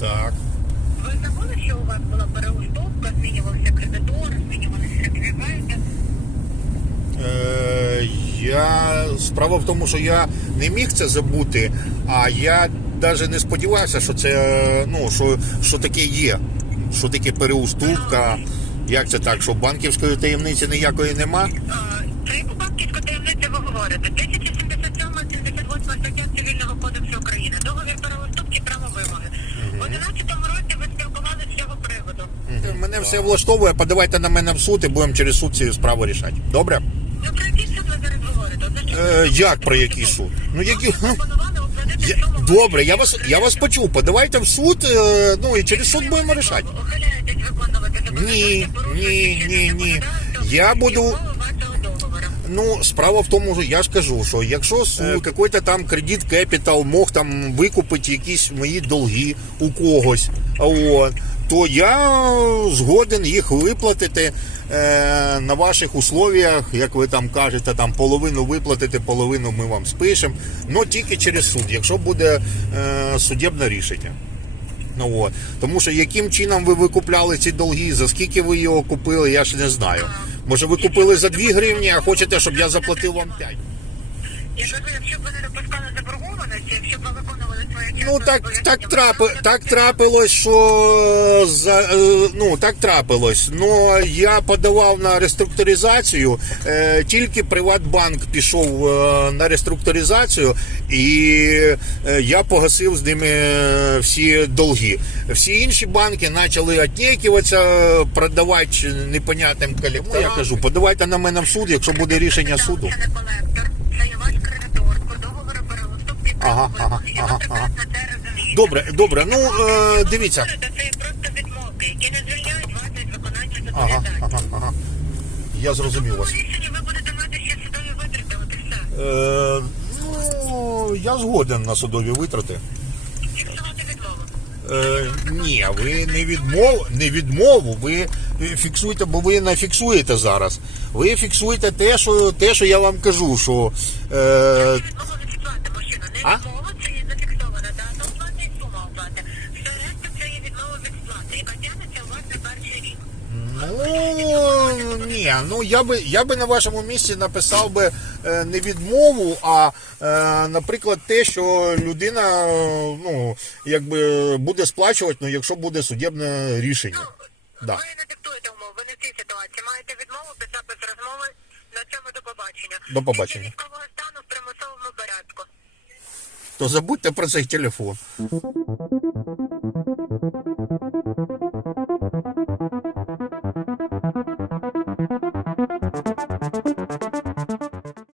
Так. Ви забули, що у вас була переуступка, змінювався кредитор, змінювалися клієнти? Е, Я справа в тому, що я не міг це забути, а я навіть не сподівався, що це е, ну що що таке є, що таке переуступка. Як це так, що банківської таємниці ніякої нема? Про яку банківську таємницю ви говорите? 1077, 78 стаття Цивільного кодексу України. Договір переуступки прав в році ви спілкувалися з цього приводу. Мене все влаштовує, подавайте на мене в суд і будемо через суд ці справу рішати. Добре? Ну про який суд ви зараз говорите? Е, як про який суд? Ну які пропонували укладати добре, я вас я вас почув. Подавайте в суд, е, ну і через суд будемо рішати. Ухиляєтесь виконувати Ні, ні, ні, ні. Я буду- Ну, справа в тому, що я ж кажу, що якщо якийсь е. там кредит кепітал мог там викупити якісь мої долги у когось, от, то я згоден їх виплатити е, на ваших условіях, як ви там кажете, там половину виплатити, половину ми вам спишемо. Ну тільки через суд, якщо буде е, судебне рішення. Ну, от. Тому що яким чином ви викупляли ці долги, за скільки ви його купили, я ж не знаю. Може ви купили за 2 гривні, а хочете, щоб я заплатив вам 5? Я думаю, якщо б ви не допускали заборгованості, ну так так, трапи, так трапилось, що е, за е, ну так трапилось. Ну я подавав на реструктуризацію. Е, тільки Приватбанк пішов на реструктуризацію, і я погасив з ними всі долги. Всі інші банки почали віднікуватися, продавати непонятним колекторам. Ну, я кажу, подавайте на мене в суд, якщо буде рішення суду. Ага, ага, ага, ага. Добре, добре. Ну е, дивіться. Це просто відмовки, які не звільняють вас від виконання Ага, ага, ага. Я зрозумів вас. Е, ну, я згоден на судові витрати. Якщо вас е, ні, ви не відмов, не відмову. Ви фіксуєте, бо ви не фіксуєте зараз. Ви фіксуєте те, що те, що я вам кажу, що е, Відмова відсутня, мужчина, не А? Ну ні, ну я би я би на вашому місці написав би е, не відмову, а е, наприклад, те, що людина ну, якби буде сплачувати, ну якщо буде судебне рішення. Ну, да. Ви не диктуєте умови, ви не в цій ситуації. Маєте відмову без запис розмови на цьому до побачення. До побачення. стану в примусовому порядку. То забудьте про цей телефон.